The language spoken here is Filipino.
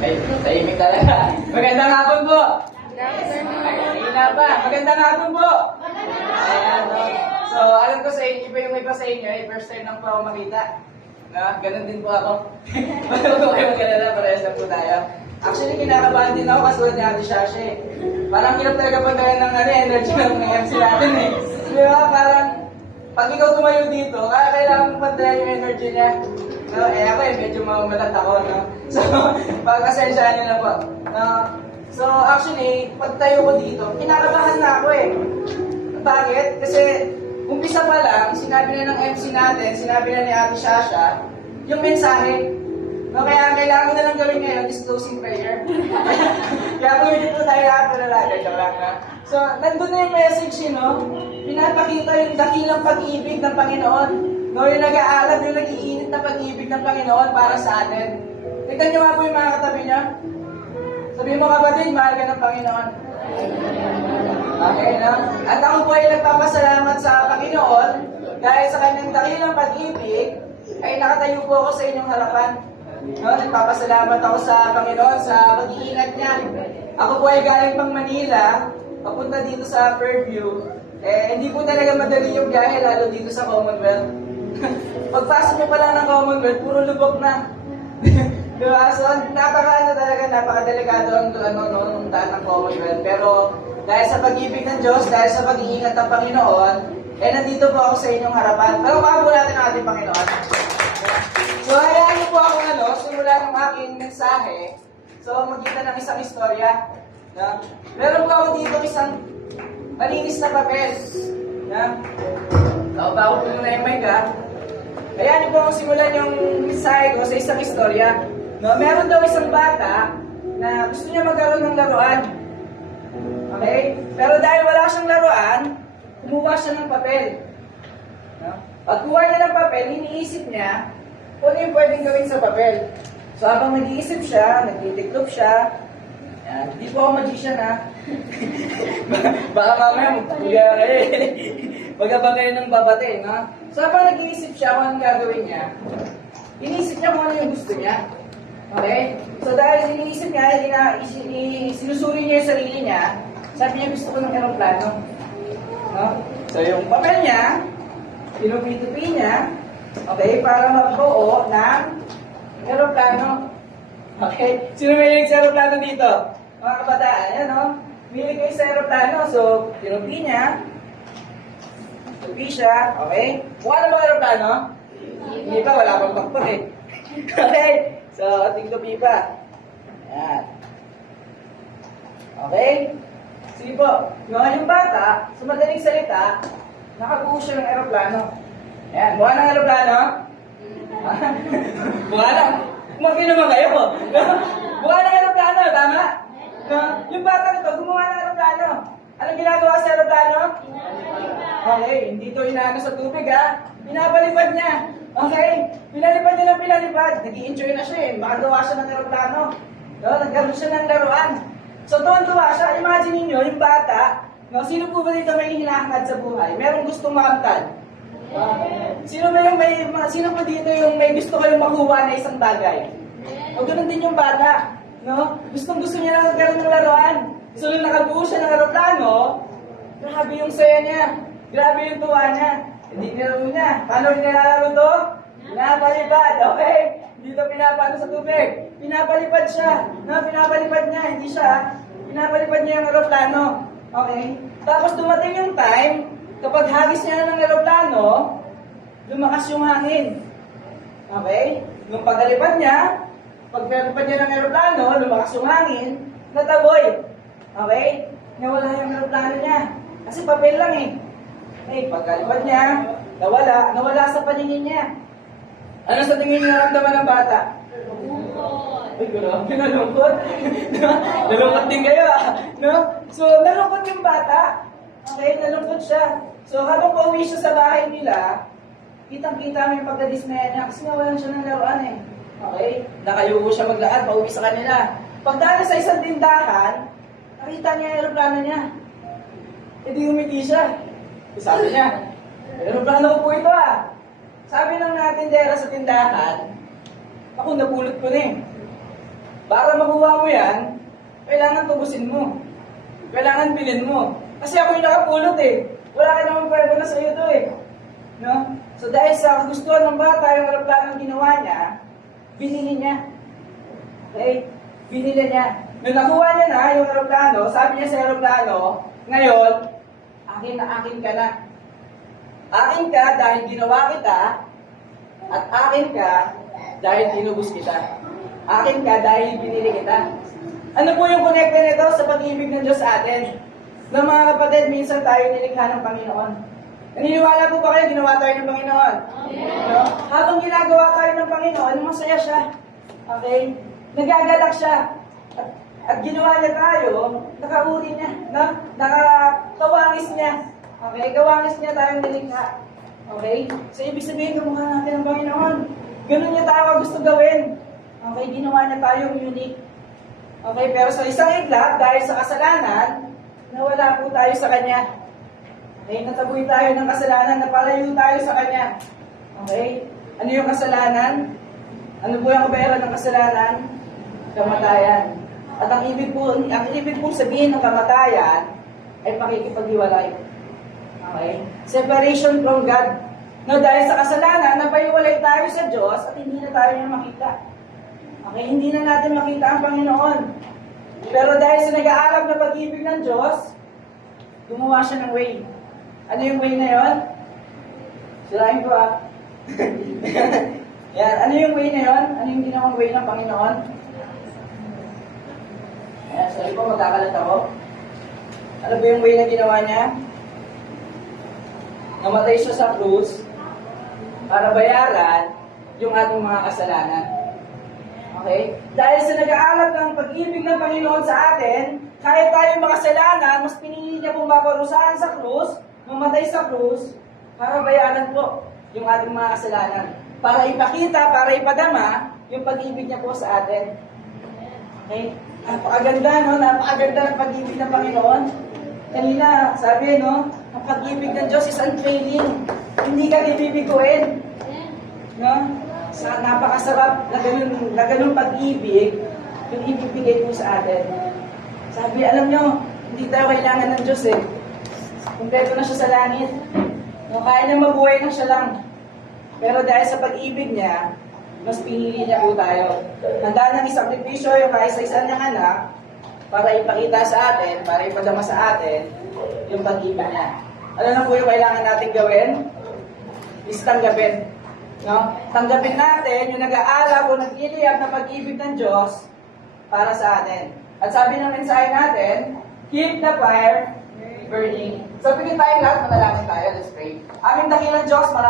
Ay, tahimik talaga. Magandang hapon po. Ay, kanina pa. Magandang hapon po. Ayan, no? So, alam ko sa inyo, iba sa inyo, first time lang po ako makita. No? Ganun din po ako. Bago ko kayo magkalala, parehas lang po tayo. Actually, kinakabahan din ako kasi ni Ate Shasha eh. Parang hirap talaga pagkain ng energy ng MC natin eh. Di ba? Parang, pag ikaw tumayo dito, kailangan mo pantaya yung energy niya. No, ako medyo mamalat ako, no? So, pagkasensyahan nyo na po. No? So, actually, pagtayo ko dito, kinakabahan na ako eh. Bakit? Kasi, umpisa pa lang, sinabi na ng MC natin, sinabi na ni Ate Shasha, yung mensahe. No, kaya ang kailangan na lang gawin ngayon is closing prayer. Kaya kung dito tayo nakapalalaga, joke lang na. So, nandun na yung message, no? Pinapakita yung dakilang pag-ibig ng Panginoon. No, yung nag-aalab, yung nag-iinit na pag-ibig ng Panginoon para sa atin. Tignan nyo nga po yung mga katabi niya. Sabihin mo kapatid, mahal ka ng Panginoon. Okay, no? At ako po ay nagpapasalamat sa Panginoon dahil sa kanyang dakilang pag-ibig ay nakatayo po ako sa inyong harapan. No, nagpapasalamat ako sa Panginoon sa pag-iingat niya. Ako po ay galing pang Manila, papunta dito sa Fairview. Hindi po talaga madali yung biyahe, lalo dito sa Commonwealth. Pagpasok mo pa lang ng Commonwealth, puro lubok na. Diba? So, napakadelikado ang daan ng Commonwealth. Pero, dahil sa pag-ibig ng Diyos, dahil sa pag-iingat ng Panginoon, nandito po ako sa inyong harapan. Pero bago natin ang ating Panginoon. So, hayaan niyo po ako simula ng aking mensahe. So, magkita ng isang istorya. No? Meron po ako dito isang malinis na papel. No? Bago po muna yung mic, ha? Hayaan niyo po akong simulan yung mensahe ko sa isang istorya. No? Meron daw isang bata na gusto niya magkaroon ng laruan. Okay? Pero dahil wala siyang laruan, kumuha siya ng papel. No? Pagkuha niya ng papel, iniisip niya kung ano yung pwedeng gawin sa papel. So habang nag-iisip siya, nagtitiklop siya, hindi po ako magician ha. Baka mamaya magpuya kayo eh. Magabang kayo ng babate, no? So habang nag-iisip siya kung anong gagawin niya, iniisip niya kung ano yung gusto niya. Okay? So dahil iniisip niya, sinusuri niya yung sarili niya, sabi niya gusto ko ng aeroplano. No? So yung papel niya, pinupi-tupi niya, okay, para magbuo ng aeroplano. Okay? Sino may hilig sa aeroplano dito? Mga kabataan, yan no? Milig kayo sa aeroplano. So, pinupi niya. Tupi siya. Okay? Mukha na ba aeroplano? Hindi pa, wala pang pakpak eh. Okay? So, ating tupi pa. Ayan. Okay? Sige po. Yung bata, sa madaling salita, nakabuo siya ng aeroplano. Ayan, mukha ng aeroplano? Mukha lang. Kumaki naman kayo. Mukha ng aeroplano, tama? Yung bata nito, gumawa ng aeroplano. Anong ginagawa sa aeroplano? Okay, hindi ito inaano sa tubig ha. Pinapalipad niya. Okay? Pinalipad niya ng pinalipad. Nag-i-enjoy na siya eh. Makagawa siya ng aeroplano. Nagkaroon siya ng laruan. So tuwan-tuwa siya. Imagine niyo yung bata. Sino po ba dito may hinahangad sa buhay? Merong gustong makamtad. Sino po dito yung may gusto kayong makuha na isang bagay? O ganoon din yung bata, no? Gusto niya na magkaroon ng laruan. So nung nakabuo siya ng aeroplano, grabe yung saya niya. Grabe yung tuwa niya. Hindi nilaro niya. Paano nilalaro to? Pinapalipad, okay? Hindi to pinapano sa tubig. Pinapalipad siya. No, pinapalipad niya, hindi siya. Pinapalipad niya yung aeroplano. Okay? Tapos dumating yung time, kapag hagis niya ng aeroplano, lumakas yung hangin. Okay? Nung paglalipad niya, paglalipad niya ng aeroplano, lumakas yung hangin, nataboy. Okay? Nawala yung aeroplano niya. Kasi papel lang eh. Pagkalipad niya, nawala sa paningin niya. Ano sa tingin niya naramdaman ng bata? Ay, grabe, nalungkot. Nalungkot din kayo no? So, nalungkot yung bata. Okay, nalungkot siya. So, habang pauwi siya sa bahay nila, kitang-kita mo yung pagkadismaya niya kasi nawalan siya ng laruan eh. Okay? Nakayuko siya maglaan, pauwi sa kanila. Pagdaan sa isang tindahan, nakita niya yung aeroplano niya. Di umiti siya. Sabi niya, aeroplano ko po ito Sabi ng tindera sa tindahan, ako napulot ko na eh. Para makuha mo yan, kailangan tubusin mo. Kailangan bilhin mo. Kasi ako yung nakapulot eh. Wala ka naman pwede na sa'yo to eh. No? So dahil sa gusto ng bata, yung aeroplanong ginawa niya, binili niya. Okay? Binili niya. Nung nakuha niya na yung aeroplano, sabi niya sa aeroplano, ngayon, akin ka na. Akin ka dahil ginawa kita, at akin ka dahil tinubos kita. Akin ka dahil binili kita. Ano po yung connected nito sa pag-ibig ng Diyos sa atin? Na mga kapatid, minsan tayo nilikha ng Panginoon. Naniniwala po ba kayo, ginawa tayo ng Panginoon? No? Habang ginagawa tayo ng Panginoon, masaya siya. Okay? Nagagalak siya. At ginawa niya tayo, nakauri niya, no? Nakakawangis niya. Okay? Kawangis niya tayong nilikha. Okay? So, ibig sabihin, kamukha natin ng Panginoon. Ganun niya tayo gusto gawin. Okay? Ginawa niya tayong unique. Okay? Pero sa isang iglap, dahil sa kasalanan, nawala po tayo sa Kanya. Okay? Nataboy tayo ng kasalanan, napalayo tayo sa Kanya. Okay? Ano yung kasalanan? Ano po yung kapera ng kasalanan? Kamatayan. At ang ibig po sabihin ng kamatayan ay pakikipaghiwalay. Okay? Separation from God. No, dahil sa kasalanan, napaiwalay tayo sa Diyos at hindi na tayo niya makita. Okay? Hindi na natin makita ang Panginoon. Pero dahil sa nag-aalab na pag-ibig ng Diyos, gumawa siya ng way. Ano yung way na yun? Sirahin ko ah. Yan. Ano yung way na yun? Ano yung ginawang way ng Panginoon? Ayan, sorry po, magkakalat ako. Ano ba yung way na ginawa niya? Namatay siya sa krus para bayaran yung ating mga kasalanan. Okay? Dahil sa nag-aalab ng pag-ibig ng Panginoon sa atin, kahit tayo makasalanan, mas pinili niya pong maparusahan sa krus, mamatay sa krus, para bayaran po yung ating mga kasalanan. Para ipakita, para ipadama yung pag-ibig niya po sa atin. Okay? Napakaganda, no? Napakaganda ng pag-ibig ng Panginoon. Kanina, sabi, no? Ang pag-ibig ng Diyos is unfailing. Hindi ka ibibiguin. No? Sa napakasarap na ganun pag-ibig, yung ibibigay po sa atin. Sabi, alam nyo, hindi tayo kailangan ng Diyos eh. Kumpleto na siya sa langit. No, kaya niya mabuhay na siya lang. Pero dahil sa pag-ibig niya, mas pinili niya po tayo. Handa nang isakripisyo yung kaisa-isa niyang anak para ipakita sa atin, para ipadama sa atin yung pag-ibig niya. Ano na po yung kailangan natin gawin? Is tanggapin. No? Tanggapin natin yung nag-aalab o nag-iliyab na pag-ibig ng Diyos para sa atin. At sabi ng mensahe natin, keep the fire burning. So, pagin tayo lahat, manalangin tayo. Let's pray. Aming dakilang Diyos, maraming